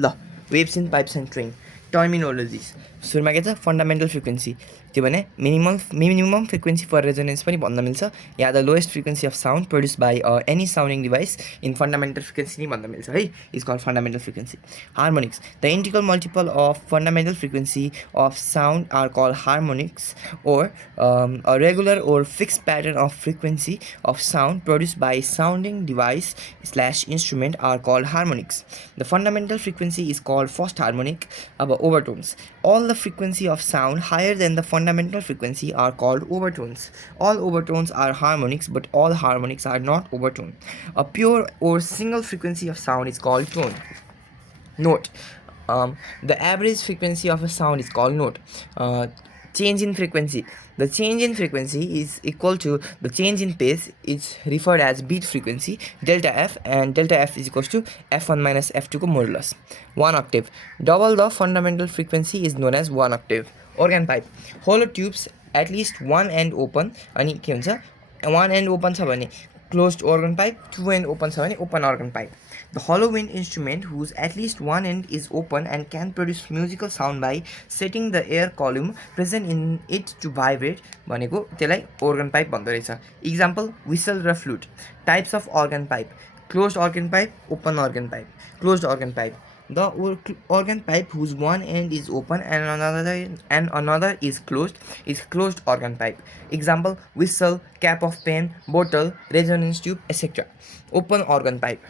ल waves in Pipes and train terminologies सुरुमा के छ फन्डामेन्टल फ्रिक्वेन्सी त्यो भने मिनिमम फ्रिक्वेन्सी फर रेजोनेन्स पनि भन्न मिल्छ या the lowest frequency of sound produce by any sounding device in fundamental frequency नै भन्न मिल्छ है is called fundamental frequency harmonics the integral multiple of fundamental frequency of sound are called harmonics or a regular or fixed pattern of frequency of sound produced by sounding device slash instrument are called harmonics. The fundamental frequency is called first harmonic above overtones. All the frequency of sound higher than the fundamental frequency are called overtones. All overtones are harmonics, but all harmonics are not overtone. A pure or single frequency of sound is called tone. Note. The average frequency of a sound is called note. Change in frequency. The change in frequency is equal to the change in pace. It's referred as beat frequency, delta f, and delta f is equal to f1 minus f2 को modulus. 1 octave. Double the fundamental frequency is known as 1 octave. Organ pipe. Hollow tubes at least one end open. अनि के हुन्छ one end open छ भने closed organ pipe, two end open छ भने open organ pipe. The hollow wind instrument whose at least one end is open and can produce musical sound by setting the air column present in it to vibrate भनेको त्यसलाई organ pipe भन्दो रहेछ. Example whistle र flute. Types of organ pipe. Closed organ pipe, open organ pipe. Closed organ pipe. The organ pipe whose one end is open and another is closed organ pipe. Example whistle, cap of pen, bottle, resonance tube, etc. Open organ pipe.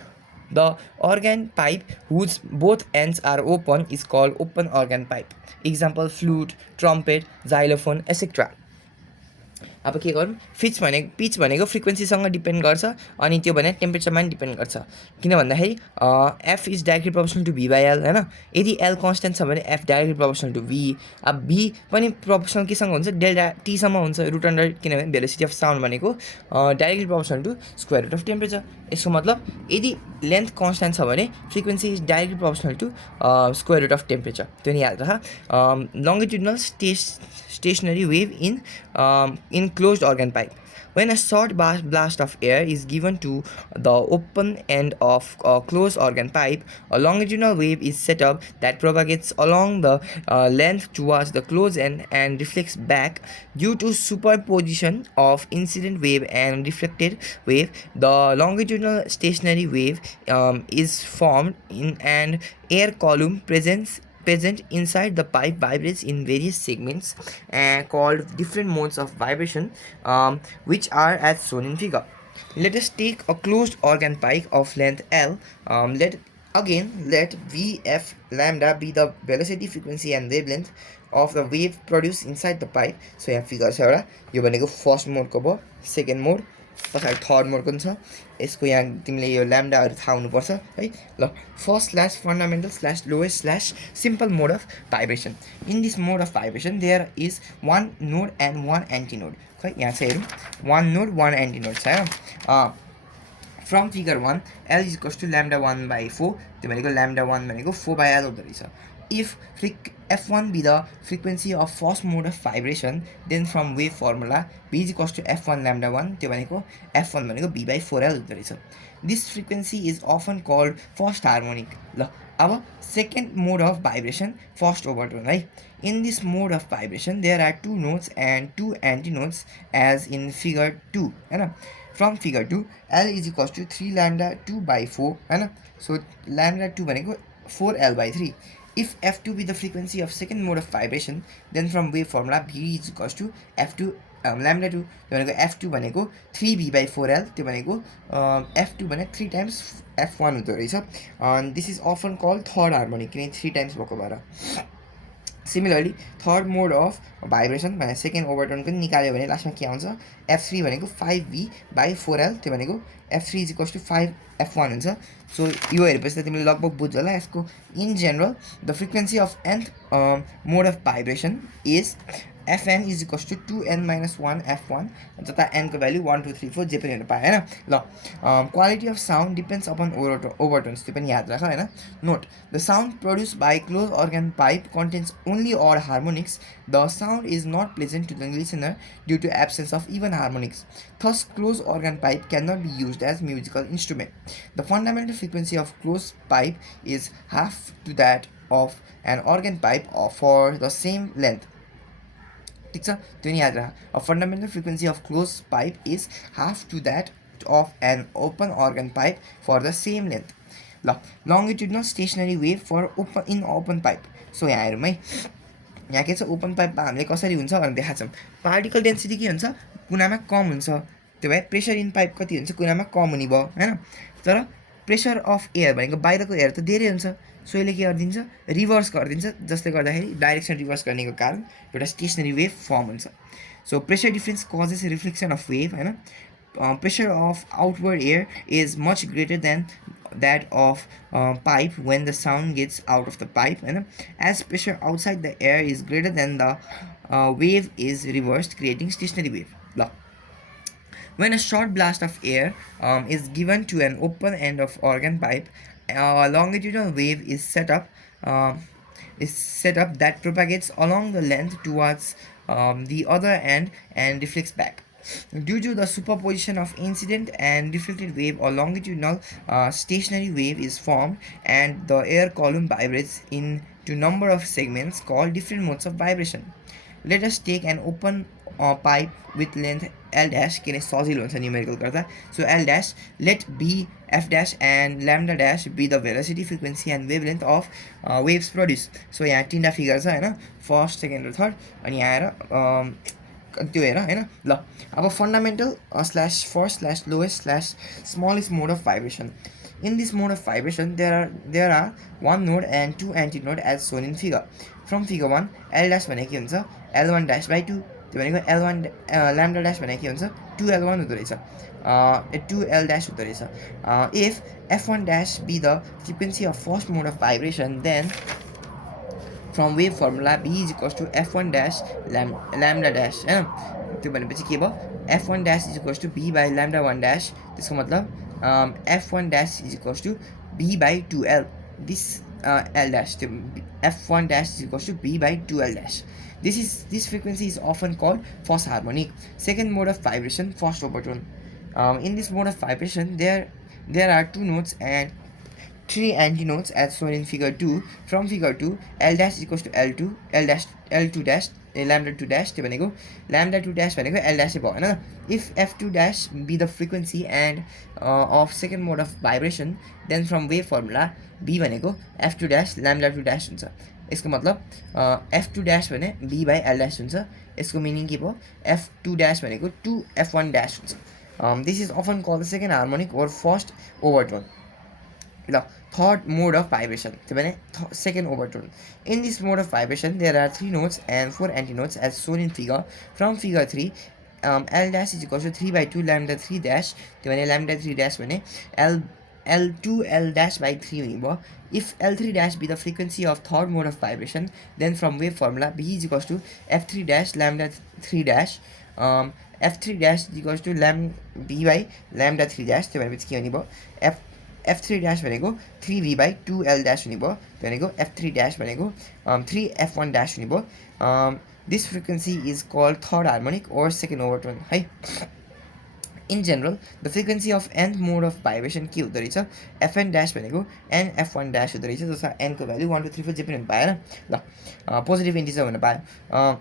The organ pipe whose both ends are open is called open organ pipe. Example flute, trumpet, xylophone, etc. अब के गरौँ pitch भनेको फ्रिक्वेन्सीसँग depend गर्छ अनि त्यो भने टेम्परेचरमा पनि depend गर्छ किन भन्दाखेरि F is directly proportional to V by L होइन यदि एल कन्स्टेन्ट छ भने F directly proportional to V अब भी पनि प्रोपोर्सनल केसँग हुन्छ डेल्टा टीसम्म हुन्छ रुट अन्डर किनभने भेलोसिटी अफ साउन्ड भनेको directly proportional to square root of temperature यसको मतलब यदि लेन्थ कन्स्टेन्ट छ भने frequency is directly proportional to square root of temperature त्यो नि याद राख longitudinal stationary wave in closed organ pipe. When a short blast of air is given to the open end of a closed organ pipe, a longitudinal wave is set up that propagates along the length towards the closed end and reflects back. Due to superposition of incident wave and reflected wave, the longitudinal stationary wave is formed in an air column present inside the pipe vibrates in various segments called different modes of vibration which are as shown in figure. Let us take a closed organ pipe of length L. Let Vf lambda be the velocity, frequency and wavelength of the wave produced inside the pipe. So यहाँ figure छ एउटा यो भनेको first मोडको भयो second मोड पछाडि third मोडको पनि छ यसको यहाँ तिमीले यो ल्याम्डाहरू थाहा हुनुपर्छ है ल first slash fundamental slash lowest slash simple mode of vibration in this mode of vibration there is one node and one anti node खै यहाँ चाहिँ हेरौँ one node one anti node छ होइन from figure 1 L is equals to lambda 1/4 त्यो भनेको lambda 1 भनेको 4/L हुँदो रहेछ if f1 be the frequency of first mode of vibration then from wave formula b is equals to f1 lambda 1 त्यो भनेको f1 भनेको b/4l हुँदो रहेछ this frequency is often called first harmonic ल अब second mode of vibration first overtone है in this mode of vibration there are two nodes and two antinodes as in figure 2 हैन from figure 2 L is equals to 3 lambda 2/4 हैन so lambda 2 भनेको 4l/3 if f2 be the frequency of second mode of vibration then from wave formula b is equals to f2 lambda 2 त्यो भनेको f2 भनेको 3b/4l त्यो भनेको f2 भने 3 times f1 हुँदो रहेछ and this is often called third harmonic किन 3 times भएको भएर similarly third mode of vibration भने सेकेन्ड ओभरटोन पनि निकाल्यो भने लास्टमा के आउँछ f3 भनेको 5b/4l त्यो भनेको f3 is equals to 5f1 हुन्छ सो यो हेरेपछि त तिमीले लगभग बुझ्छ होला यसको in general the frequency of nth mode of vibration is fn is equals to 2n minus 1 f1 जता n को भ्यालु 1 2 3 4 जे पनि हुन पायो हैन ल quality of sound depends upon overtones त्यो पनि याद राख हैन note the sound produce by close organ pipe contains only odd harmonics the sound is not pleasant to the listener due to absence of even harmonics thus closed organ pipe cannot be used as musical instrument the fundamental frequency of closed pipe is half to that of an organ pipe for the same length ठीक छ त्यो नि याद राख a fundamental frequency of closed pipe is half to that of an open organ pipe for the same length ल longitudinal stationary wave for open pipe so यहाँ हेरौँ है यहाँ के छ ओपन पाइपमा हामीले कसरी हुन्छ भनेर देखाएको छौँ पार्टिकल डेन्सिटी के हुन्छ कुनामा कम हुन्छ त्यो भए प्रेसर इन पाइप कति हुन्छ कुनामा कम हुने भयो हैन तर प्रेसर अफ एयर भनेको बाहिरको एयर त धेरै हुन्छ सो यसले के गरिदिन्छ रिभर्स गरिदिन्छ जसले गर्दाखेरि डाइरेक्सन रिभर्स गर्नेको कारण एउटा स्टेसनरी वेभ फर्म हुन्छ so pressure difference causes reflection of wave हैन pressure of outward air is much greater than that of pipe when the sound gets out of the pipe and as pressure outside the air is greater than the wave is reversed creating stationary wave when a short blast of air is given to an open end of organ pipe a longitudinal wave is set up that propagates along the length towards the other end and reflects back due to the superposition of incident and reflected wave a longitudinal stationary wave is formed and the air column vibrates into number of segments called different modes of vibration let us take an open pipe with length L dash किन सजिलो हुन्छ numerical गर्दा so L dash let B F dash and lambda dash be the velocity frequency and wavelength of waves produced so यहाँ तीनटा figure छ हैन first second र third अनि यहाँ आएर त्यो हेर हैन ल अब fundamental slash first slash lowest slash smallest mode of vibration in this mode of vibration there are one node and two antinode as shown in figure from figure 1 L dash भनेको के हुन्छ L1 dash by 2 त्यो भनेको L1 lambda dash भनेको के हुन्छ 2L1 हुँदो रहेछ 2L dash हुँदो रहेछ if F1 dash be the frequency of first mode of vibration then from wave formula B is equals to F1 dash lambda dash हैन त्यो भनेपछि के भयो F1 dash is equals to B by lambda 1 dash त्यसको मतलब F1 dash is equals to B by 2L this L dash F1 dash is equals to B by 2L dash this frequency is often called first harmonic second mode of vibration first overtone in this mode of vibration there are two notes and three antinodes as shown in figure 2 from figure 2 L dash is equals to L2 L2 dash lambda 2 dash त्यो भनेको lambda 2 dash भनेको L dash भयो हैन if F2 dash be the frequency and of second mode of vibration then from wave formula B भनेको F2 dash lambda 2 dash हुन्छ यसको मतलब F2 dash भने B by L dash हुन्छ यसको मिनिङ के भयो F2 dash भनेको 2 F1 dash हुन्छ this is often called the second harmonic or first overtone the third mode of vibration second overtone in this mode of vibration there are three notes and four antinodes as shown in figure from figure 3 L dash is equals to 3 by 2 lambda 3 dash lambda 3 dash L2 L dash by 3 हुने भयो if L3 dash be the frequency of third mode of vibration then from wave formula B is equals to F3 dash lambda 3 dash F3 dash is equals to B by lambda 3 dash त्यो भनेपछि के हुने भयो F3 dash भनेको 3V by 2L dash हुने भयो त्यो भनेको F3 dash भनेको 3F1 dash हुने भयो this frequency is called third harmonic or second overtone है in general the frequency of nth mode of vibration के हुँदो रहेछ Fn dash भनेको n F1 dash हुँदो रहेछ जसमा n को भ्यालु 1 2 3 4 जे पनि हुन पाएन ल पोजिटिभ इन्टिजर हुन पायो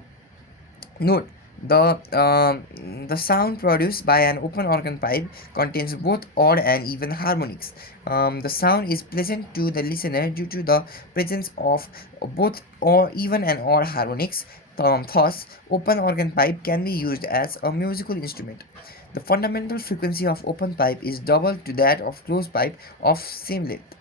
note the sound produced by an open organ pipe contains both odd and even harmonics the sound is pleasant to the listener due to the presence of both or even and odd harmonics thus open organ pipe can be used as a musical instrument the fundamental frequency of open pipe is double to that of closed pipe of same length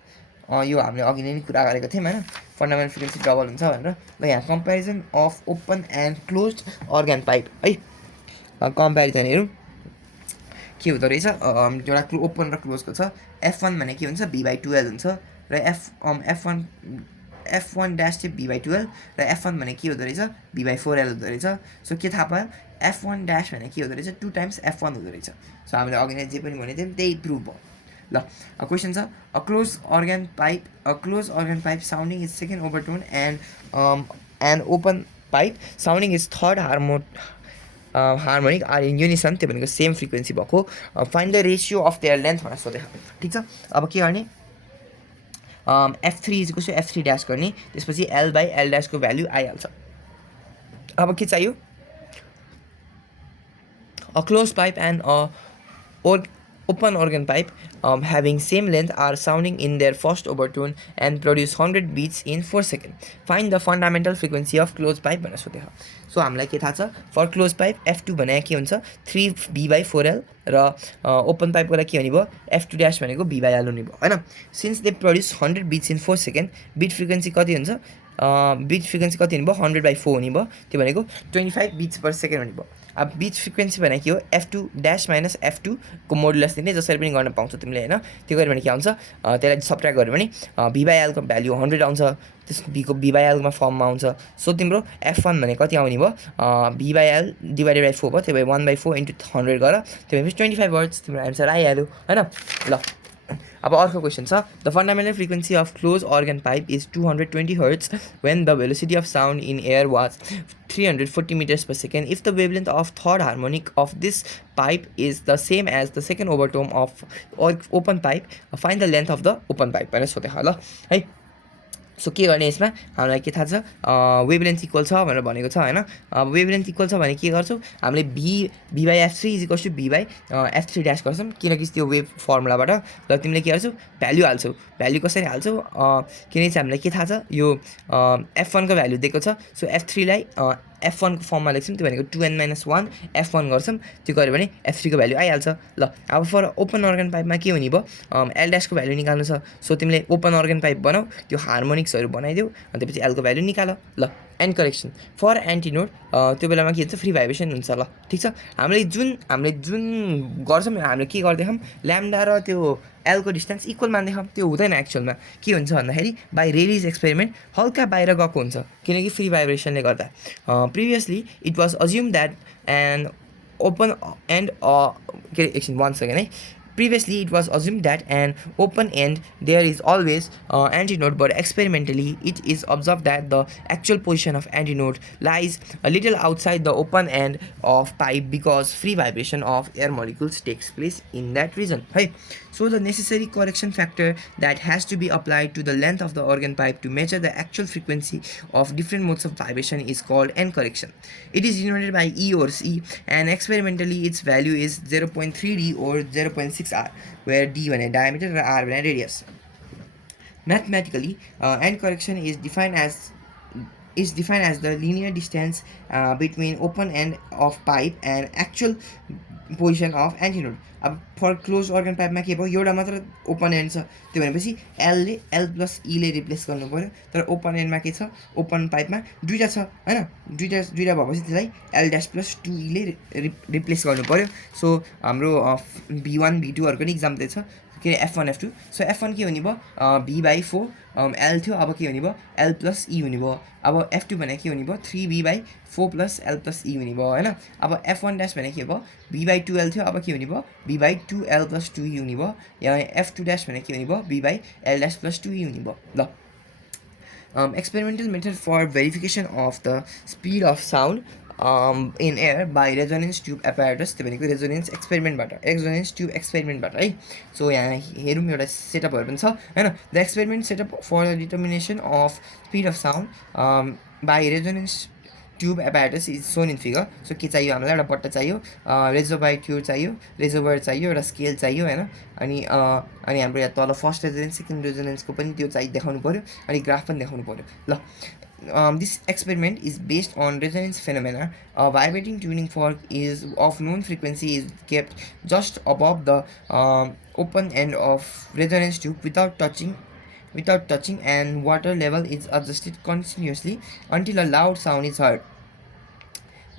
यो हामीले अघि नै कुरा गरेको थियौँ हैन fundamental frequency double हुन्छ भनेर ल यहाँ comparison of open and closed organ pipe है कम्पेरिजन हेरौँ के हुँदो रहेछ एउटा ओपन र क्लोजको छ F1 भने के हुन्छ B by 2L हुन्छ र F1 F1 dash चाहिँ B/12 र F1 भने के हुँदो रहेछ B/4L हुँदो रहेछ. सो के थाहा पायो F1 dash भने के हुँदो रहेछ 2 times F1 हुँदो रहेछ. सो हामीले अघि नै जे पनि भनेको थियौँ त्यही प्रुभ भयो. ल क्वेसन छ a closed organ pipe sounding is second overtone and an open pipe sounding is third harmonic are in unison. त्यो भनेको सेम फ्रिक्वेन्सी भएको. Find the ratio of there length भनेर सोधेको. ठिक छ. अब के गर्ने F3 is equals to F3 dash गर्ने. त्यसपछि L/L ड्यासको भ्याल्यु आइहाल्छ. अब के चाहियो a closed pipe and a open organ pipe having same length are sounding in their first overtone and produce 100 beats in 4 seconds. Find the fundamental frequency of closed pipe भनेर सोधेको. So हामीलाई के थाहा छ फर क्लोज पाइप F2 भने के हुन्छ 3B/4L र ओपन पाइपको लागि के हुने भयो F2 ड्यास भनेको B/L हुने भयो हैन. Since they produce 100 bits in 4 second beet frequency कति हुन्छ बिट फ्रिक्वेन्सी कति हुने भयो 100/4 हुने भयो. त्यो भनेको 25 बिट्स पर सेकेन्ड हुने भयो. अब बिट फ्रिक्वेन्सी भने के हो F2 ड्यास माइनस F2 को मोडुलस दिने जसरी पनि गर्न पाउँछ तिमीले हैन. त्यो गऱ्यो भने के आउँछ त्यसलाई सबट्र्याक्ट गर्यो भने B/L को भ्याल्यु 100 आउँछ. त्यस B/L मा फर्ममा आउँछ. सो तिम्रो F1 भने कति आउने भयो B/L डिभाइडेड बाइ 4 भयो. त्यो भए 1/4 इन्टु 100 गर. त्यो भएपछि 25 हर्ट्ज तिम्रो एन्सर आइहाल्यो हैन. ल अब अर्को क्वेसन छ the fundamental frequency of close organ pipe is 220 hertz when the velocity of sound in air was 340 meters per second. If the wavelength of third harmonic of this pipe is the same as the second overtone of open pipe, find the length of the open pipe भनेर सोधेको ल है. So के गर्ने यसमा हामीलाई के थाहा छ वेभलेन्थ इक्वल छ भनेर भनेको छ हैन. अब वेभलेन्थ इक्वल छ भने के गर्छौँ हामीले B/F3 is equals to B/F3 dash गर्छौँ किनकि त्यो वेभ फर्मुलाबाट. र तिमीले के गर्छौ भ्याल्यु हाल्छौ. भ्याल्यु कसरी हाल्छौ किनकि चाहिँ हामीलाई के थाहा छ यो F1 को भ्याल्यु दिएको छ. सो F3 लाई F1 को फर्ममा लेख्छौँ. त्यो भनेको 2n-1 F1 गर्छौँ. त्यो गऱ्यो भने F3 को भ्याल्यु आइहाल्छ. ल अब फर ओपन अर्गन पाइपमा के हुने भयो L ड्यासको भ्याल्यु निकाल्नु छ. सो तिमीले ओपन अर्गन पाइप बनाऊ त्यो हार्मोनिक्सहरू बनाइदेऊ अनि त्यसपछि L को भ्याल्यु निकाल. ल एन्ड करेक्सन फर एन्टिनोड त्यो बेलामा के हुन्छ फ्री भाइब्रेसन हुन्छ. ल ठिक छ. हामीले जुन गर्छौँ हामीले के गर्दैछौँ ल्याम्डा र त्यो L को डिस्टेन्स इक्वल मान्दैछौँ. त्यो हुँदैन एक्चुअलमा. के हुन्छ भन्दाखेरि बाई रेलिज एक्सपेरिमेन्ट हल्का बाहिर गएको हुन्छ किनकि फ्री भाइब्रेसनले गर्दा. Previously it was assume that and open and के अरे एकछिन 1 सेकेन्ड है. Previously, it was assumed that an open end there is always antinode, but experimentally, it is observed that the actual position of antinode lies a little outside the open end of pipe because free vibration of air molecules takes place in that region. Hey, so the necessary correction factor that has to be applied to the length of the organ pipe to measure the actual frequency of different modes of vibration is called end correction. It is denoted by E or C, and experimentally, its value is 0.3D or 0.6R, where D when a diameter and R when a radius. Mathematically, end correction is defined as the linear distance between open end of pipe and actual position of antinode. अब for close organ पाइपमा के भयो एउटा मात्र open and छ. त्यो भनेपछि L plus E ले replace गर्नु पऱ्यो. तर ओपन एन्डमा के छ ओपन पाइपमा दुईवटा छ हैन. दुईवटा भएपछि त्यसलाई L ड्यास प्लस 2E ले रिप्लेस गर्नु पऱ्यो. सो हाम्रो B1 B2हरूको नि इक्जाम दिएछ के अरे F1 F2. सो F1 के हुने भयो B/4 L थियो. अब के हुने भयो L प्लस E हुने भयो. अब F2 भने के हुने भयो 3B/4 plus L plus E हुने भयो हैन. अब F1 ड्यास भने के भयो B/2L थियो. अब के हुने भयो B/2L प्लस 2E हुने भयो. यहाँ F2 ड्यास भने के हुने भयो B/L ड्यास प्लस 2E हुने भयो. ल experimental method for verification of the speed of sound in air by resonance tube apparatus. त्यो भनेको रेजोनेन्स ट्युब एक्सपेरिमेन्टबाट है. सो यहाँ हेरौँ एउटा सेटअपहरू पनि छ हैन. The experiment setup for the determination of speed of sound by resonance tube apparatus is shown in figure. So के चाहियो हामीलाई एउटा बट्टा चाहियो रेजोभर चाहियो एउटा स्केल चाहियो हैन. अनि हाम्रो यहाँ तल फर्स्ट रेजोनेन्स सेकेन्ड रेजोनेन्सको पनि त्यो चाहिँ देखाउनु पऱ्यो अनि ग्राफ पनि देखाउनु पऱ्यो. ल this experiment is based on resonance phenomena. A vibrating tuning fork is of known frequency is kept just above the open end of resonance tube without touching, and water level is adjusted continuously until a loud sound is heard.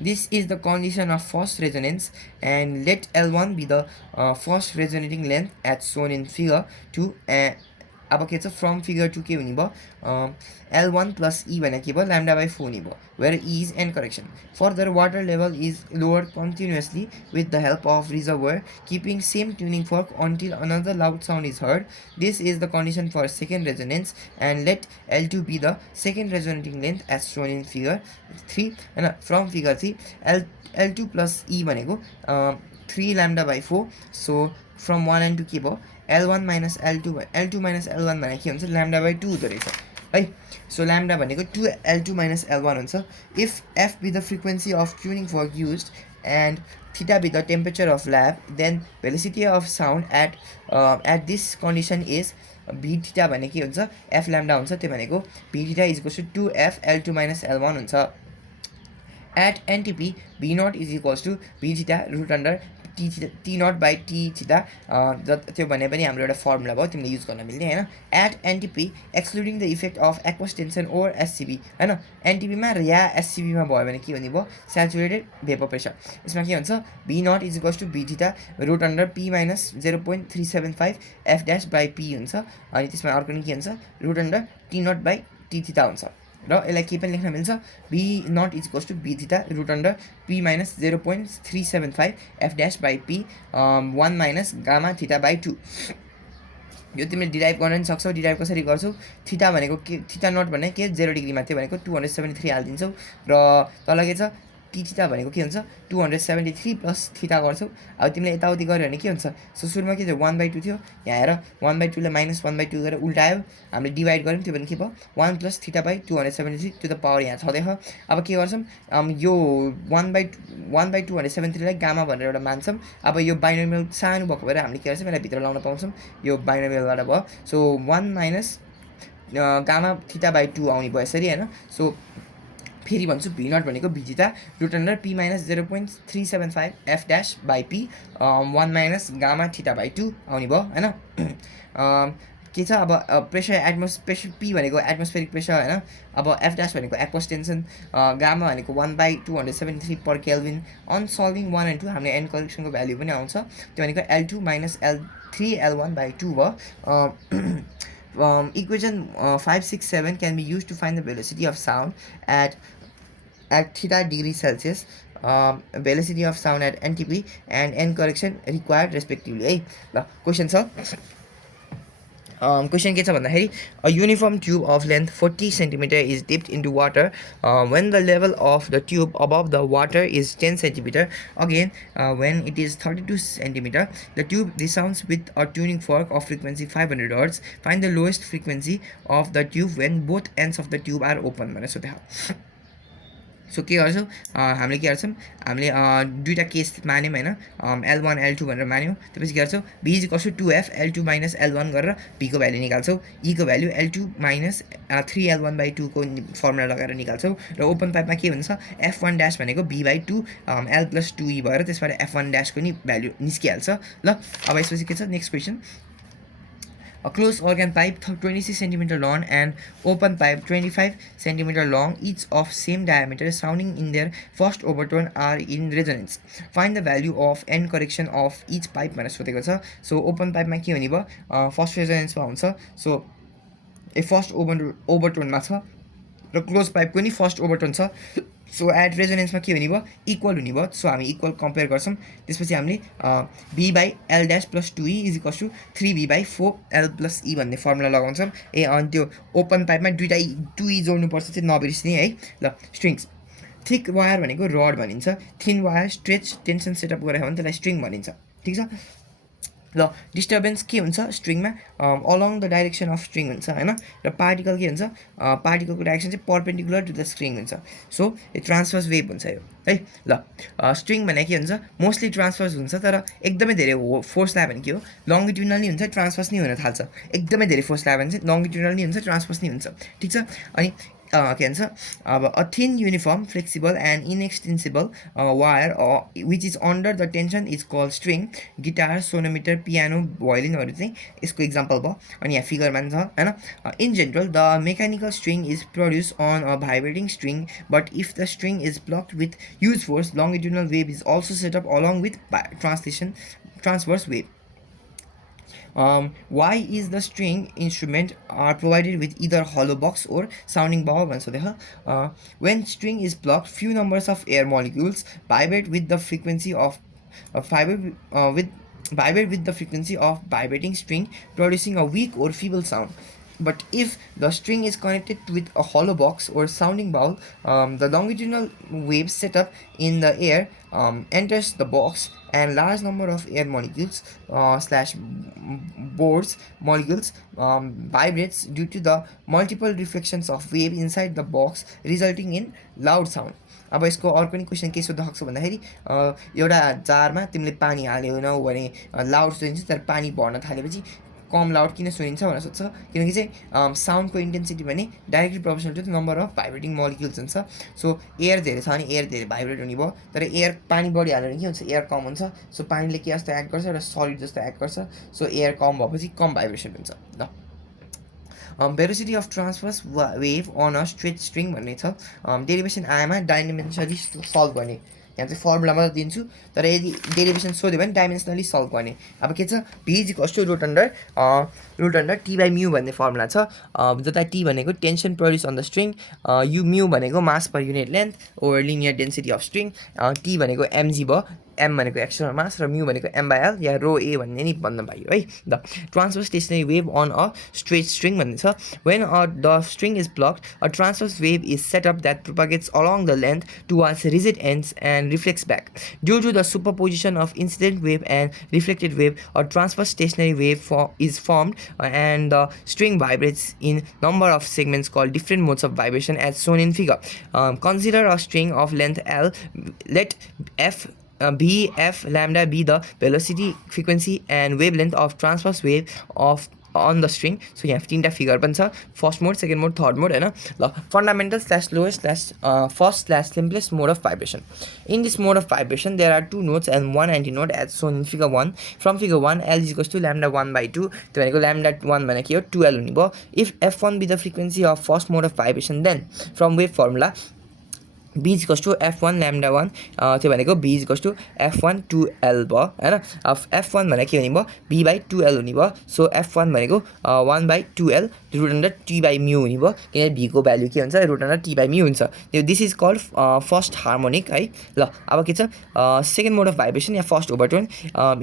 This is the condition of first resonance, and let L1 be the first resonating length as shown in figure 2, अब के छ from figure 2 के हुने भयो L1 plus E भने के भयो lambda by 4 हुने भयो where E is end correction. Further, water level is lowered continuously with the help of reservoir keeping same tuning fork until another loud sound is heard. This is the condition for second resonance, and let L2 be the second resonating length as shown in figure 3. And from figure 3 L2 plus E भनेको 3 lambda by 4. So from 1 and 2 के भयो L1 minus L2 minus L1 भने के हुन्छ lambda by 2 हुँदो रहेछ है. So lambda भनेको 2 L2 minus L1 हुन्छ. If F be the frequency of tuning fork used and theta be the temperature of lab, then velocity of sound at this condition is B theta भने के हुन्छ F lambda हुन्छ. त्यो भनेको B theta is equals to 2F L2 minus L1 हुन्छ. At NTP, B naught is equals to B theta root under T naught by T theta. त्यो भने पनि हाम्रो एउटा फर्मुला भयो तिमीले युज गर्न मिल्ने हैन. At NTP excluding the effect of aqueous tension or SCB हैन. NTP मा या SCB मा भयो भने के हुने भयो saturated vapor pressure. यसमा के हुन्छ B naught is equals to B theta root under P minus 0.375 F dash by P हुन्छ. अनि त्यसमा अर्को नि के हुन्छ root under T naught by T theta हुन्छ. र यसलाई के पनि लेख्न मिल्छ B naught is equals to B theta root under P minus 0.375 F dash by P 1 minus gamma theta by 2. यो तिमीले डिराइभ गर्न नि सक्छौ. डिराइभ कसरी गर्छौ थीटा भनेको के थीटा नट भने के 0 डिग्रीमा त्यो भनेको 273 हाल्दिन्छौ र तल के छ टी थीटा भनेको के हुन्छ 273 प्लस थीटा गर्छौ. अब तिमीले यताउति गर्यो भने के हुन्छ सो सुरुमा के थियो 1/2 थियो यहाँ हेर 1/2 ले माइनस 1/2 गरेर उल्टायो हामीले डिभाइड गर्यौं त्यो भने के भयो 1 प्लस थीटा बाइ 273 त्यो त पावर यहाँ छदै छ. अब के गर्छौं यो 1/273 लाई गामा भनेर एउटा मान्छौं. अब यो बाइनोमियल सानो भएको भएर हामीले के गर्छौं यसलाई भित्र लाउन पाउँछौं यो बाइनोमियलबाट भयो. So 1 minus gamma theta by 2 आउने भयो यसरी हैन. सो फेरि भन्छु B naught भनेको B theta root under P minus 0.375 F dash by P 1 minus gamma theta by 2 आउने भयो हैन. के छ अब प्रेसर एटमोस्फियर P भनेको एटमोस्फेरिक प्रेसर हैन. अब F dash भनेको एक्वस टेन्सन गामा भनेको 1/273 per Kelvin. On solving 1 and 2 हामीले एन करेक्सनको भ्यालु पनि आउँछ. त्यो भनेको L2 minus L3 L1 by 2 भयो. Equation 5, 6, 7 can be used to find the velocity of sound at theta degree Celsius, velocity of sound at NTP and N correction required respectively. Hey, question sir. Question के छ भन्दाखेरि a uniform tube of length 40 cm is dipped into water when the level of the tube above the water is 10 cm. Again, when it is 32 cm, the tube resounds with a tuning fork of frequency 500 Hz. Find the lowest frequency of the tube when both ends of the tube are open. भनेर सोधेको. So के गर्छौँ हामीले के गर्छौँ हामीले दुईटा case मान्यौँ हैन L1 L2 भनेर मान्यौँ. त्यसपछि के गर्छौँ B is equals to 2F L2 minus L1 गरेर B को भ्यालु निकाल्छौँ. E को भ्यालु L2 minus 3L1/2 को फर्मुला लगाएर निकाल्छौँ. र ओपन पाइपमा के हुन्छ F1 dash भनेको B/2 L plus 2E भएर त्यसबाट F1 dash को नि भ्यालु निस्किहाल्छ. ल अब यसपछि के छ next question. A closed organ pipe 26 cm long and open pipe 25 cm long, each of same diameter, sounding in their first overtone are in resonance. Find the value of N correction of each pipe भनेर सोधेको छ. So open पाइपमा के हुने भयो first रेजोनेन्समा हुन्छ. So ए first ओभरटोनमा छ र close पाइपको नि फर्स्ट ओभरटोन छ. सो एट रेजोनेन्समा के हुने भयो इक्वल हुने भयो. सो हामी इक्वल कम्पेयर गर्छौँ. त्यसपछि हामीले B/L dash plus 2E is equals to 3B/4 L plus E भन्ने फर्मुला लगाउँछौँ. अनि त्यो ओपन पाइपमा दुईटा 2E जोड्नुपर्छ चाहिँ नबिर्सिने है. ल स्ट्रिङ्स थिक वायर भनेको रड भनिन्छ. Thin wire stretch tension setup गरेर भने त्यसलाई स्ट्रिङ भनिन्छ. ठिक छ. ल डिस्टर्बेन्स के हुन्छ स्ट्रिङमा along the direction of string हुन्छ हैन. र पार्टिकल के हुन्छ पार्टिकलको डाइरेक्सन चाहिँ परपेन्डिकुलर टु द स्ट्रिङ हुन्छ. सो यो ट्रान्सभर्स वेभ हुन्छ यो है. ल स्ट्रिङ भने के हुन्छ मोस्टली ट्रान्सभर्स हुन्छ तर एकदमै धेरै फोर्स लाग्यो भने के हो लङ्गिट्युडनल नि हुन्छ ट्रान्सभर्स नि हुन थाल्छ. एकदमै धेरै फोर्स लाग्यो भने चाहिँ लङ्गिट्युडनल नि हुन्छ ट्रान्सभर्स नि हुन्छ. ठिक छ. अनि के भन्छ अब a thin uniform flexible and inextensible wire which is under the tension is called string. Guitar sonometer piano भोइलिनहरू चाहिँ यसको इक्जाम्पल भयो. अनि यहाँ फिगरमा छ हैन. In general the mechanical string is produce on a vibrating string but if the string is blocked with huge force longitudinal wave is also set up along with transverse wave. why is the string instrument are provided with either hollow box or sounding bowl भन्छ देखा when string is blocked few numbers of air molecules vibrate with the frequency of vibrate with the frequency of vibrating string producing a weak or feeble sound. But if the string is connected with a hollow box or sounding bowl, the longitudinal wave set up in the air enters the box and large number of air molecules slash boards molecules vibrates due to the multiple reflections of wave inside the box resulting in loud sound. अब यसको अर्को पनि question के सोध्न सक्छ भन्दाखेरि एउटा जारमा तिमीले पानी हाल्यौ भने लाउड सुनिन्छ तर पानी भर्न थालेपछि कम लाउड किन सुनिन्छ भनेर सोध्छ किनकि चाहिँ साउन्डको इन्टेन्सिटी भने directly proportional to the number of vibrating molecules हुन्छ सो एयर धेरै छ भने एयर धेरै भाइब्रेट हुने भयो तर एयर पानी बढी हाल्यो भने के हुन्छ एयर कम हुन्छ सो पानीले के जस्तो एक्ट गर्छ एउटा सलिड जस्तो एक्ट गर्छ सो एयर कम भएपछि कम भाइब्रेसन हुन्छ ल velocity of transverse wave on a straight string भन्ने छ डेरिभेसन आएमा डाइमेन्सनली सल्भ गर्ने यहाँ चाहिँ फर्मुलामा दिन्छु तर यदि डेरिभेसन सोध्यो भने डाइमेन्सनली सल्भ गर्ने अब के छ v is equals to root under T by mu भन्ने फर्मुला छ जता टी भनेको tension produce on the string यु म्यू भनेको mass per unit length over linear density of string T भनेको एमजी भयो एम भनेको एक्सटर्नल मास र म्यू भनेको एम बाई एल या रो ए भन्ने नि भन्न पाइयो है the transfer stationary wave on a straight string भन्ने छ when the string is blocked a transfers wave is set up that propagates along the length towards rigid ends and reflects back due to the superposition of incident wave and reflected wave a transfer stationary wave is formed and the string vibrates in number of segments call different modes of vibration as shown in figure consider a string of length L let F B F lambda be the velocity, frequency and wavelength of transverse wave of on the string. So यहाँ तीनटा figure पनि छ first mode second mode third mode हैन ल fundamental slash lowest slash first slash simplest mode of vibration in this mode of vibration there are two notes and one anti node as shown in figure 1 from figure 1 L is equals to lambda 1/2 त्यो भनेको lambda 1 भनेको के हो 12 हुने भयो if f1 be the frequency of first mode of vibration then from wave formula b is equals to f1 lambda 1 त्यो भनेको b is equals to f1 2l भयो हैन f1 भनेको के हुने भयो b by 2l हुने भयो सो f1 भनेको 1/2l root under t by mu हुने भयो किनकि b को भ्यालु के हुन्छ root under t by mu हुन्छ त्यो this is called first harmonic है ल अब के छ सेकेन्ड मोड अफ भाइब्रेसन या first overtone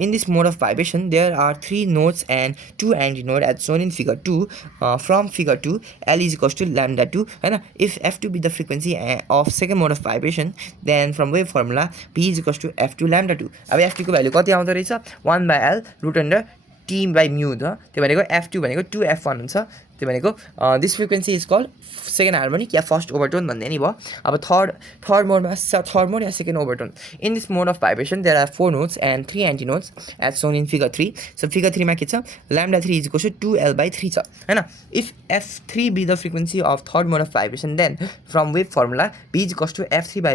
in this mode of vibration there are 3 notes and 2 anti node as shown in figure 2 from figure 2 l is equals to lambda 2 हैन if f2 be the frequency of second mode of vibration then from wave formula p is equals to f2 lambda 2 अब f2 को value कति आउँदो रहेछ 1/l root under t by mu त त्यो भनेको f2 भनेको 2f1 हुन्छ त्यो भनेको this frequency is called second harmonic या फर्स्ट ओभरटोन भन्ने नि भयो अब थर्ड मोडमा थर्ड मोड या second overtone in this mode of vibration there are 4 notes and 3 anti notes as shown in figure 3 so figure 3 मा के छ lambda 3 is equals to 2l/3 छ हैन if f3 be the frequency of third mode of vibration then from wave formula b is equals to f3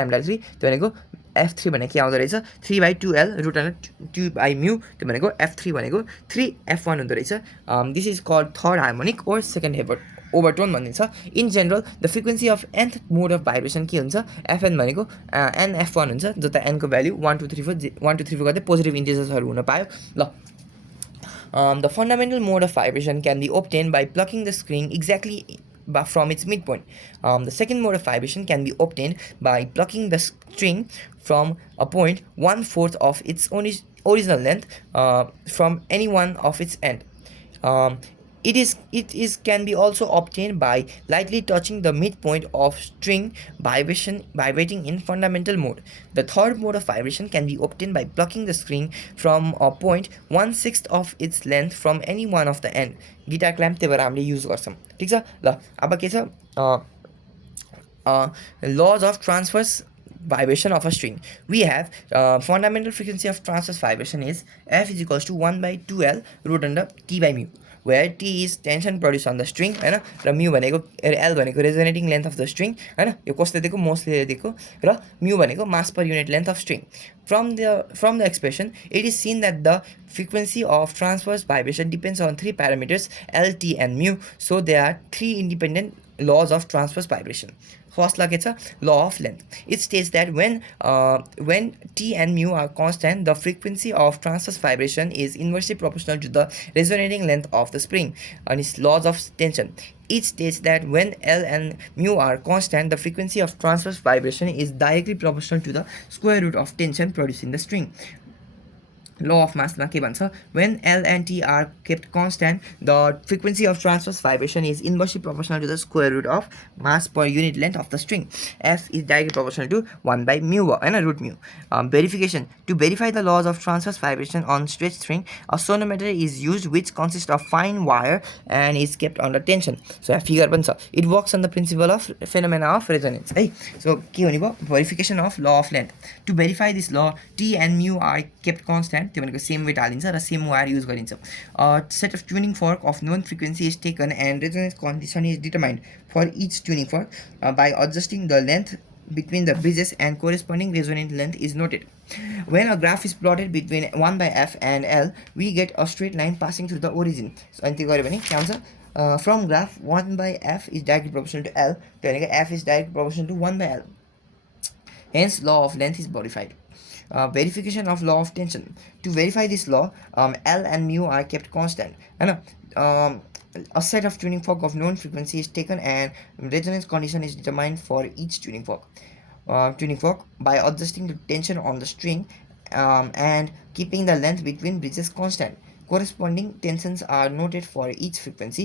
lambda 3 त्यो भनेको f3 भनेको के आउँदो रहेछ 3/2l root under 2 by mu त्यो भनेको f3 भनेको 3f1 हुँदो रहेछ this is called third harmonic or second overtone भन्ने छ in general the frequency of nth mode of vibration के हुन्छ fn भनेको nf1 हुन्छ जता n को भ्यालु 1 2 3 4 1 2 3 4 गर्दै पोजिटिभ इन्टिजर्सहरु हुन पायो ल the fundamental mode of vibration can be obtained by plucking the string exactly from its midpoint. The second mode of vibration can be obtained by plucking the string from a point 1/4 of its original length from any one of its end. It can be also obtained by lightly touching the midpoint of string vibrating in fundamental mode. The third mode of vibration can be obtained by plucking the string from a point 1/6 of its length from any one of the end. Guitar clamp त्यही भएर हामीले use गर्छौँ ठीक छ ल अब के छ laws of transverse vibration of a string. We have fundamental frequency of transverse vibration is f is equals to 1/2l root under t by mu where t is tension produced on the string हैन र mu भनेको l भनेको resonating length of the string हैन यो कसले दिएको मोस्टले दिएको र mu भनेको mass per unit length of string from the expression it is seen that the frequency of transverse vibration depends on three parameters l t and mu so there are three independent laws of transverse vibration. First law is law of length. It states that when T and mu are constant, the frequency of transverse vibration is inversely proportional to the resonating length of the spring. And its laws of tension. It states that when L and mu are constant, the frequency of transverse vibration is directly proportional to the square root of tension produced in the string. Law of mass मा के भन्छ when L and T are kept constant, the frequency of transverse vibration is inversely proportional to the square root of mass per unit length of the string. F is directly proportional to 1 by mu and root mu. Verification. To verify the laws of transverse vibration on straight string, a sonometer is used which consists of fine wire and is kept under tension. So a figure पनि छ. It works on the principle of phenomena of resonance. है. So के हुने भयो? Verification of law of length. To verify this law, T and mu are kept constant. त्यो भनेको same weight हालिन्छ र सेम वायर युज गरिन्छ. Set of tuning fork of known frequency is taken and resonance condition is determined for each tuning fork by adjusting the length between the bridges and corresponding resonant length is noted. When a graph is plotted between 1 by f and L, we get a straight line passing through the origin. So अनि त्यो गऱ्यो भने के आउँछ? From graph 1 by f is directly proportional to L. त्यो भनेको f is directly proportional to 1 by L. Hence law of length is verified. Verification of law of tension. To verify this law, L and mu are kept constant. A set of tuning fork of known frequency is taken and resonance condition is determined for each tuning fork. By adjusting the tension on the string and keeping the length between bridges constant. Corresponding tensions are noted for each frequency.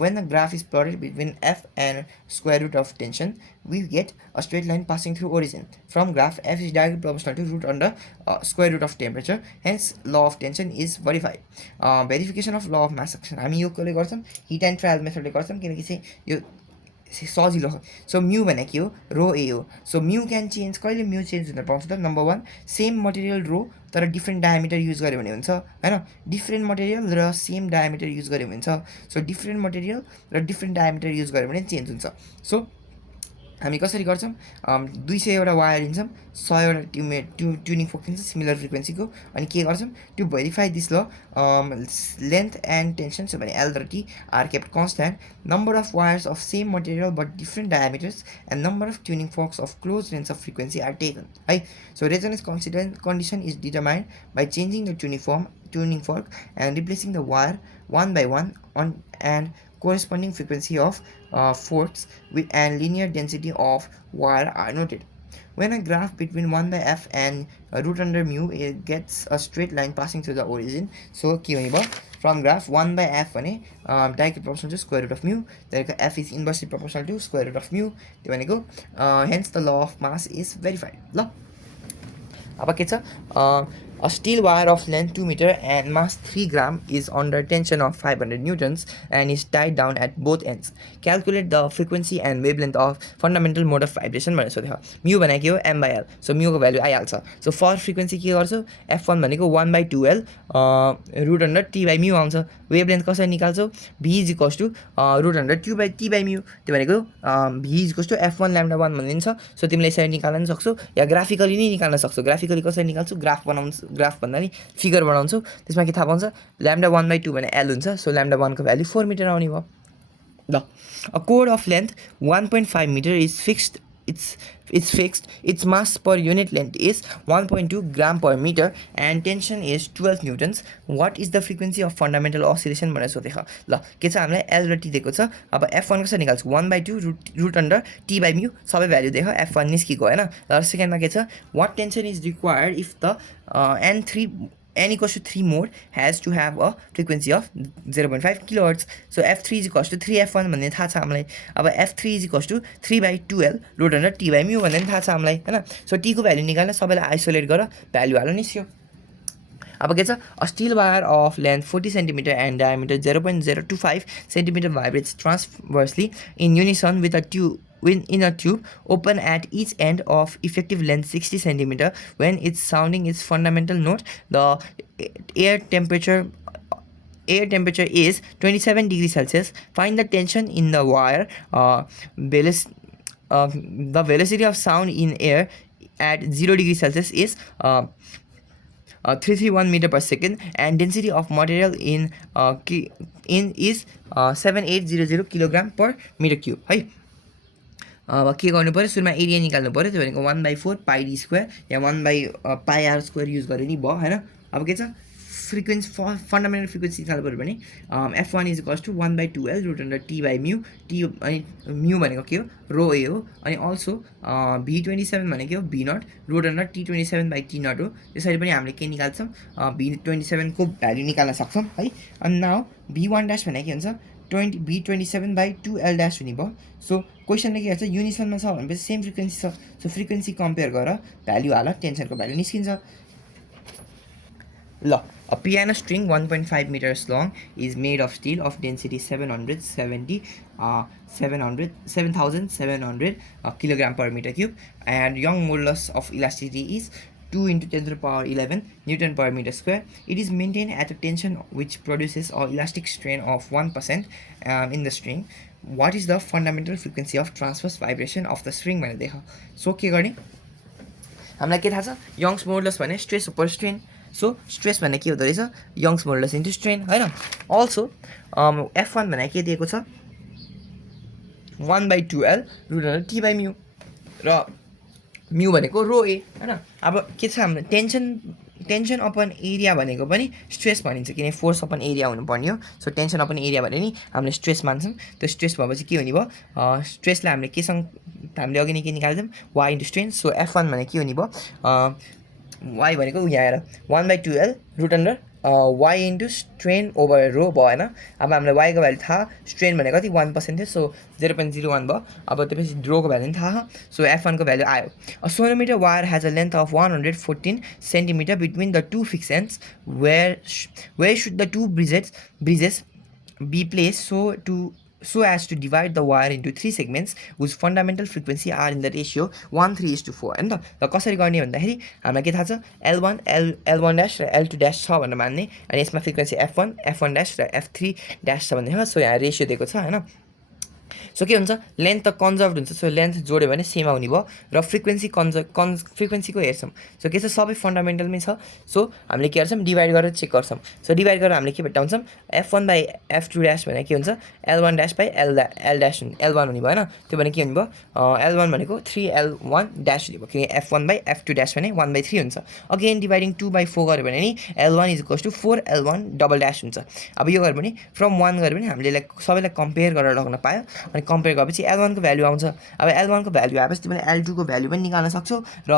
When the graph is plotted between f and square root of tension, we get a straight line passing through origin. From graph, f is directly proportional to root under square root of temperature. Hence, law of tension is verified. Verification of law of mass action. हामी यो कसले गर्छौं? Heat and trial method ले गर्छौं किनकि चाहिँ यो सजिलो हो. सो म्यू भनेको के हो? रो ए हो. So mu can change. कहिले म्यू चेन्ज हुन पाउँछ त? नम्बर 1, सेम मटेरियल रो तर डिफ्रेन्ट डायमिटर युज गर्यो भने हुन्छ हैन. डिफ्रेन्ट मटेरियल र सेम डायमिटर युज गर्यो भने हुन्छ. सो डिफ्रेन्ट मटेरियल र डिफ्रेन्ट डायमिटर युज गर्यो भने चेन्ज हुन्छ. सो हामी कसरी गर्छौं? 200 वटा वायर लिन्छौं, 100 वटा ट्युनिङ फोक लिन्छौं सिमिलर फ्रिक्वेन्सीको. अनि के गर्छौं? टु भेरिफाई दिस ल लेन्थ एन्ड टेन्सन सो भने L र T are kept constant. Number of wires of same material but different diameters and number of tuning forks of close range of frequency are taken. है. So resonance condition is determined by changing the tuning fork and replacing the wire one by one on and corresponding frequency of forks and linear density of wire are noted. When a graph between 1 by f and root under mu it gets a straight line passing through the origin. So के हुने भयो? From graph 1 by f भने directly proportional to square root of mu. Therefore f is inversely proportional to square root of mu. त्यो भनेको hence the law of mass is verified. ल अब के छ? A steel wire of length 2 meter and mass 3 gram is under tension of 500 newtons and is tied down at both ends. Calculate the frequency and wavelength of fundamental mode of vibration भनेर सोधेको. mu भनेको के हो? m by l. So mu को value आइहाल्छ. So for frequency के गर्छौ? f1 भनेको 1 by 2l root under t by mu आउँछ. wavelength कसरी निकाल्छौ? v is equals to root under t by mu. त्यो भनेको v is equals to f1 lambda 1 भनिन्छ. So तिमीले यसरी निकाल्न सक्छौ या ग्राफिकली नै निकाल्न सक्छौ. ग्राफिकली कसरी निकाल्छौ? ग्राफ भन्दा नि फिगर बनाउँछौ. त्यसमा के थाहा पाउँछ? lambda 1 by 2 भने l हुन्छ. सो lambda 1 को भ्यालु 4 मिटर आउने भयो. ल a chord of length 1.5 meter is fixed. It's fixed. Its mass per unit length is 1.2 gram per meter and tension is 12 newtons. What is the frequency of fundamental oscillation भनेर सोधेको. ल के छ? हामीलाई l र t दिएको छ. अब f1 कसरी निकाल्छ? 1 by 2 root under t by mu सबै भ्यालु देखो. f1 निस्किएको हैन. र सेकेन्डमा के छ? What tension is required if the n equals to 3 mode has to have a frequency of 0.5 kilohertz. So f3 is equals to 3f1 भन्ने थाहा छ हामीलाई. अब f3 is equals to 3 by 2l root under t by mu भन्ने थाहा छ हामीलाई हैन. सो t को भ्यालु निकाल्न सबैलाई आइसोलेट गर भ्यालु हाल्नु निस्क्यो. अब के छ? A steel wire of length 40 cm and diameter 0.025 cm vibrates transversely in unison with a tube in a tube open at each end of effective length 60 cm. When it's sounding its fundamental note, the air temperature is 27 degrees Celsius. Find the tension in the wire. The velocity of sound in air at 0 degrees Celsius is 331 meter per second, and density of material in is 7800 kilogram per meter cube है। अब के गर्नु पऱ्यो, सुरुमा area निकाल्नु पऱ्यो, त्यो भनेको 1/4 पाई डी स्क्वायर या 1/पाई आर स्क्वायर युज गरे नि भयो होइन। अब के छ फ्रिक्वेन्सी फन्डामेन्टल फ्रिक्वेन्सी निकाल्नु पऱ्यो भने F1 is equals to 1/2L root under T by mu, T अनि म्यू भनेको के हो रो ए हो, अनि अल्सो V27 भनेको हो V nought root under T27/T nought हो। त्यसरी पनि हामीले के निकाल्छौँ V27 को भ्याल्यु निकाल्न सक्छौँ है। अनि नाउ V1 ड्यास भनेको के हुन्छ V27/2L ड्यास हुने भयो। सो क्वेसनले के गर्छ युनिसनमा छ भनेपछि सेम फ्रिक्वेन्सी छ, सो फ्रिक्वेन्सी कम्पेयर गरेर भ्याल्यु हाल, टेन्सनको भ्याल्यु निस्किन्छ। ल a piano string 1.5 meters long is made of steel of density 770 7,700 kilogram per meter cube, and Young modulus of elasticity is 2 × 10⁻11 Newton per meter square. It is maintained at a tension which produces an elastic strain of 1% in the string. What is the fundamental frequency of transverse vibration of the string भनेर देख। So के गर्ने हामीलाई के थाहा छ Young's modulus भने stress उपर स्ट्रेन, सो स्ट्रेस भने के हुँदो रहेछ यङ्स मोडुलस इन्टु स्ट्रेन होइन। अल्सो F1 भने के दिएको छ 1/2L root under T by mu, र म्यू भनेको रो ए होइन। अब के छ हाम्रो टेन्सन अपन एरिया भनेको पनि स्ट्रेस भनिन्छ, किनकि फोर्स अपन एरिया हुनुपर्ने हो। सो टेन्सन अपन एरिया भने नि हामीले स्ट्रेस मान्छौँ, त्यो स्ट्रेस भएपछि के हुने भयो स्ट्रेसलाई हामीले केसँग हामीले अघि नै के निकाल्छौँ why into strain. So F1 भने के हुने भयो वाइ भनेको यहाँ आएर 1/2L root under Y into strain over rho भयो होइन। अब हामीलाई वाइको भ्याल्यु थाहा, स्ट्रेन भनेको कति 1% थियो, सो 0.01 भयो। अब त्यसपछि ड्रोको भ्याल्यु पनि थाहा, सो F1 को भ्याल्यु आयो। A sonometer wire has a length of 114 centimetre between the two fix ends where should the two bridges be place so as to divide the wire into 3 segments whose fundamental frequency are in the ratio 1:3:4 हैन त। र कसरी गर्ने भन्दाखेरि हामीलाई के थाहा छ L1 L1 ड्यास र L2 ड्यास छ भनेर मान्ने, अनि यसमा फ्रिक्वेन्सी F1 ड्यास र F3 ड्यास छ भन्ने हो। सो यहाँ रेसियो दिएको छ हैन। सो के हुन्छ लेन्थ त कन्जर्भ हुन्छ, सो लेन्थ जोड्यो भने सेम आउने भयो, र फ्रिक्वेन्सी फ्रिक्वेन्सीको हेर्छौँ। सो के छ सबै फन्डामेन्टलमै छ, सो हामीले के गर्छौँ डिभाइड गरेर चेक गर्छौँ। सो डिभाइड गरेर हामीले के भेट्टाउँछौँ F1/F2 ड्यास भने के हुन्छ L1 dash by L dash L1 हुने भयो होइन। त्यो भने के हुने भयो L1 भनेको 3L1 ड्यास हुने भयो, किनकि F1/F2 ड्यास भने 1/3 हुन्छ। अगेन डिभाइडिङ 2/4 गऱ्यो भने नि L1 is equals to 4L1 double dash हुन्छ। अब यो गऱ्यो भने फ्रम 1 गऱ्यो भने हामीले सबैलाई कम्पेयर गरेर राख्न पायो, अनि कम्पेयर गरेपछि L1 को भ्याल्यु आउँछ। अब L1 को भ्याल्यु आएपछि तिमीले L2 को भ्याल्यु पनि निकाल्न सक्छौ, र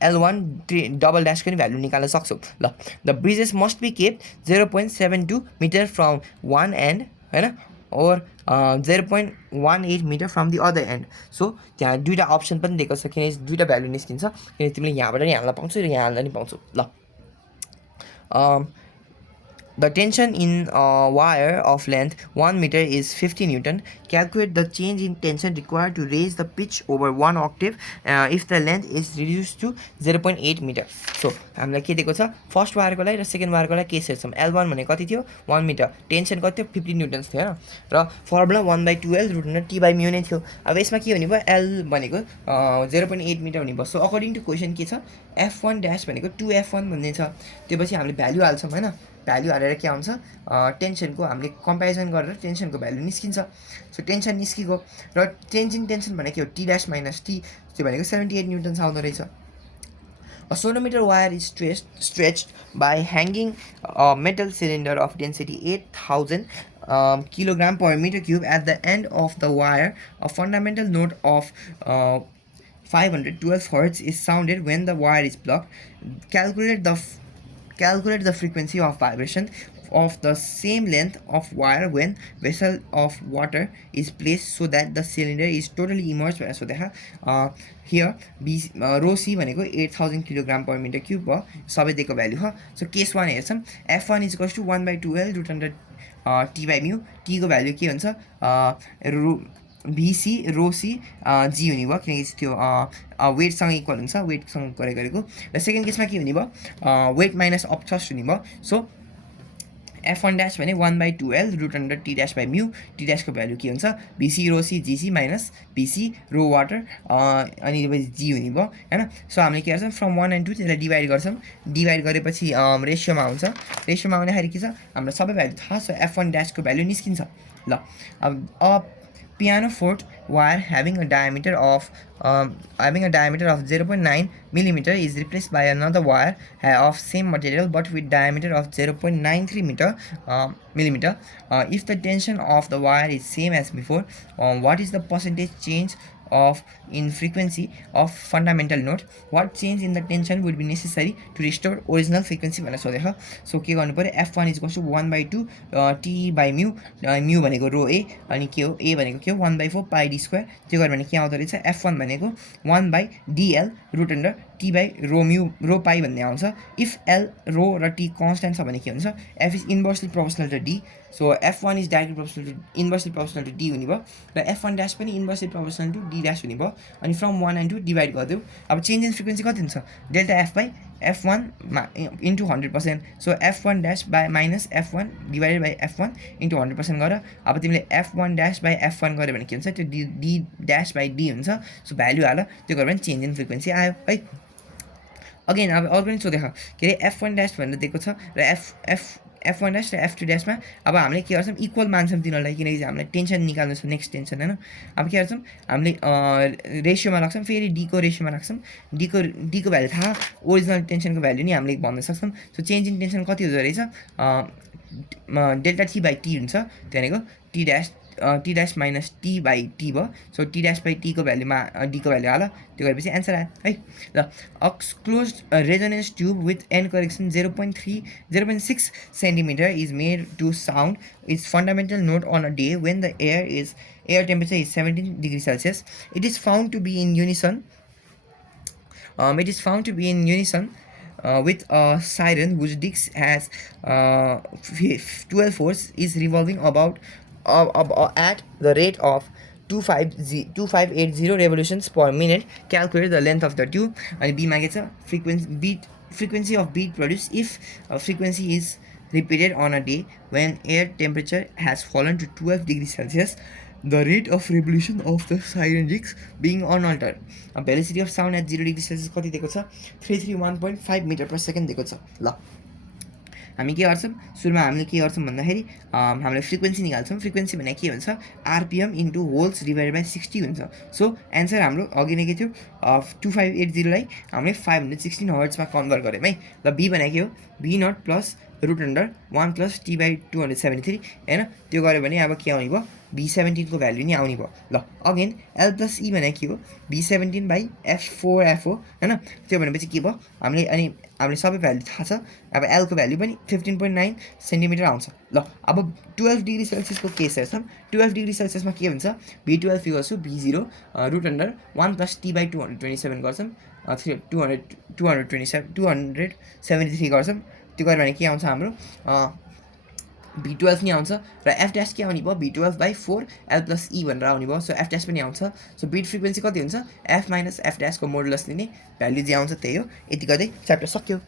L1 डबल ड्यासको पनि भ्याल्यु निकाल्न सक्छौ। ल the bridges must be kept 0.72 metre from one end होइन, और 0.18 metre from the other end. So त्यहाँ दुईवटा अप्सन पनि दिएको छ, किनकि दुईवटा भ्याल्यु निस्किन्छ, किनकि तिमीले यहाँबाट नि हाल्न पाउँछौ र यहाँ हाल्न नि पाउँछौ। ल the tension in a wire of length 1 meter is 50 Newton. Calculate the change in tension required to raise the pitch over 1 octave if the length is reduced to 0.8 meter. So हामीलाई के दिएको छ फर्स्ट वायरको लागि र second वायरको लागि case हेर्छौँ। L1 भने कति थियो 1 मिटर, टेन्सन कति थियो 50 न्युटन्स थियो होइन, र formula 1/2L root under T by mu नै थियो। अब यसमा के हुने भयो L भनेको 0.8 मिटर हुने भयो। सो अकर्डिङ टु क्वेसन के छ F1 ड्यास भनेको 2F1 भन्ने छ, त्यो पछि हामीले भ्याल्यु हाल्छौँ होइन। भ्याल्यु हालेर के आउँछ टेन्सनको हामीले कम्पेरिजन गरेर टेन्सनको भ्याल्यु निस्किन्छ। सो टेन्सन निस्किएको, र टेन्सन भनेको टी ड्यास माइनस टी, त्यो भनेको 78 न्युटन्स आउँदो रहेछ। A sonometer wire is stretched by hanging a metal cylinder of density 8,000 kilogram per meter cube. At the end of the wire, a fundamental note of 512 Hz is sounded when the wire is plugged. Calculate the frequency of vibration of the same length of wire when vessel of water is placed so that the cylinder is totally immersed. So here rho c भनेको 8000 kilogram पर metre cube भयो, सबै दिएको value हो। So case 1 हेर्छौँ F1 is equals to 1/2L root under T by mu, T को value के हुन्छ VC रो C जी हुने भयो, किनकि त्यो वेटसँग इक्वल हुन्छ, वेटसँग गरेको। र सेकेन्ड केसमा के हुने भयो वेट माइनस अपथ्रस्ट हुने भयो। सो F1 dash भने 1/2L root under T dash by mu T ड्यासको भ्यालु के हुन्छ भिसी रो सी जिसी माइनस भिसी रो वाटर अनि जी हुने भयो होइन सो हामीले के गर्छौँ फ्रम 1 and 2 त्यसलाई डिभाइड गर्छौँ डिभाइड गरेपछि रेसियोमा आउँछ रेसियोमा आउँदाखेरि के छ हाम्रो सबै भ्यालु थाहा छ F1 ड्यासको भ्यालु निस्किन्छ ल अब piano forte wire having a diameter of 0.9 millimeter is replaced by another wire of same material but with diameter of 0.93 millimeter. If the tension of the wire is same as before, what is the percentage change of in frequency of fundamental note? What change in the tension would be necessary to restore original frequency भनेर सोधेको so के गर्नु पर्यो F1 is equals to 1/2 T by mu mu भनेको rho ए अनि के हो ए भनेको के हो 1/4 पाई डी स्क्वायर त्यो गर्यो भने के आउँदो रहेछ F1 भनेको 1/dl root under T by rho mu rho pi भन्ने आउँछ इफ एल रो र टी कन्स्ट्यान्ट छ भने के हुन्छ F is inversely proportional to D so F1 is directly proportional to inversely proportional to D हुने भयो र F1 ड्यास पनि inversely proportional to D dash हुने भयो अनि फ्रम 1 and 2 डिभाइड गरिदियो अब चेन्ज इन फ्रिक्वेन्सी कति हुन्छ delta F by F1 into 100% so F1 dash by minus F1 divided by F1 into 100% गर अब तिमीले F1 ड्यास बाई F1 गऱ्यो भने के हुन्छ त्यो डी ड्यास बाई डी हुन्छ सो भ्याल्यु हाल त्यो गऱ्यो भने चेन्ज इन फ्रिक्वेन्सी आयो है अगेन अब अर्को पनि सोधेको के अरे F1 ड्यास भनेर दिएको छ र F1 ड्यास र F2 ड्यासमा अब हामीले के गर्छौँ इक्वल मान्छौँ तिनीहरूलाई किनकि हामीलाई टेन्सन निकाल्नु छ नेक्स्ट टेन्सन होइन अब के गर्छौँ हामीले रेसियोमा राख्छौँ फेरि डीको रेसियोमा राख्छौँ डीको भ्यालु थाहा ओरिजिनल टेन्सनको भ्यालु नि हामीले भन्न सक्छौँ सो चेन्ज इन टेन्सन कति हुँदो रहेछ डेल्टा टी बाई टी हुन्छ त्यहाँदेखिको T dash minus T by T भयो सो टी ड्यास बाई टीको भ्यालुमा डीको भ्यालु हाल त्यो गरेपछि एन्सर आयो है ल close resonance tube with an correction 0.6 centimetre is made to sound is fundamental note on a day when the air temperature is 17 degree Celsius it is found to be in unison with a siren whose disc has 12 force is revolving about at the rate of 2580 revolutions per minute. Calculate the length of the tube and B मा के छ frequency of beat produced if frequency is repeated on a day when air temperature has fallen to 12 degrees Celsius. The rate of revolution of the siren disc being unaltered. Velocity of sound at 0 degrees Celsius कति दिएको छ 331.5 meter per second दिएको छ ल हामी के गर्छौँ सुरुमा हामीले के गर्छौँ भन्दाखेरि हामीले फ्रिक्वेन्सी निकाल्छौँ फ्रिक्वेन्सी भने के हुन्छ RPM into holes divided by 60 हुन्छ सो एन्सर हाम्रो अघि नै के थियो 2580 लाई हामीले 516 हर्ट्जमा कन्भर्ट गऱ्यौँ है ल बी भने के हो B naught plus root under 1 plus T by 273 होइन त्यो गऱ्यो भने अब के आउने भयो B17 को भ्यालु नि आउने भयो ल अगेन L प्लस ई भने के हो B17 बाई F4F हो होइन त्यो भनेपछि के भयो हामीले सबै भ्यालु थाहा छ अब L को भ्यालु पनि 15.9 सेन्टिमिटर आउँछ ल अब 12 डिग्री सेल्सियसको केस हेर्छौँ 12 डिग्री सेल्सियसमा के हुन्छ B12 equals to B0 root under 1 plus T by 227 गर्छौँ 273 गर्छौँ त्यो गऱ्यो भने के आउँछ हाम्रो B12 नि आउँछ र F ड्यास के आउने भयो B12 बाई 4 L प्लस ई भनेर आउने भयो सो F ड्यास पनि आउँछ सो बिट फ्रिक्वेन्सी कति हुन्छ F माइनस F ड्यासको मोडुलस लिने भ्यालु जे आउँछ त्यही हो यति गर्दै च्याप्टर सक्यो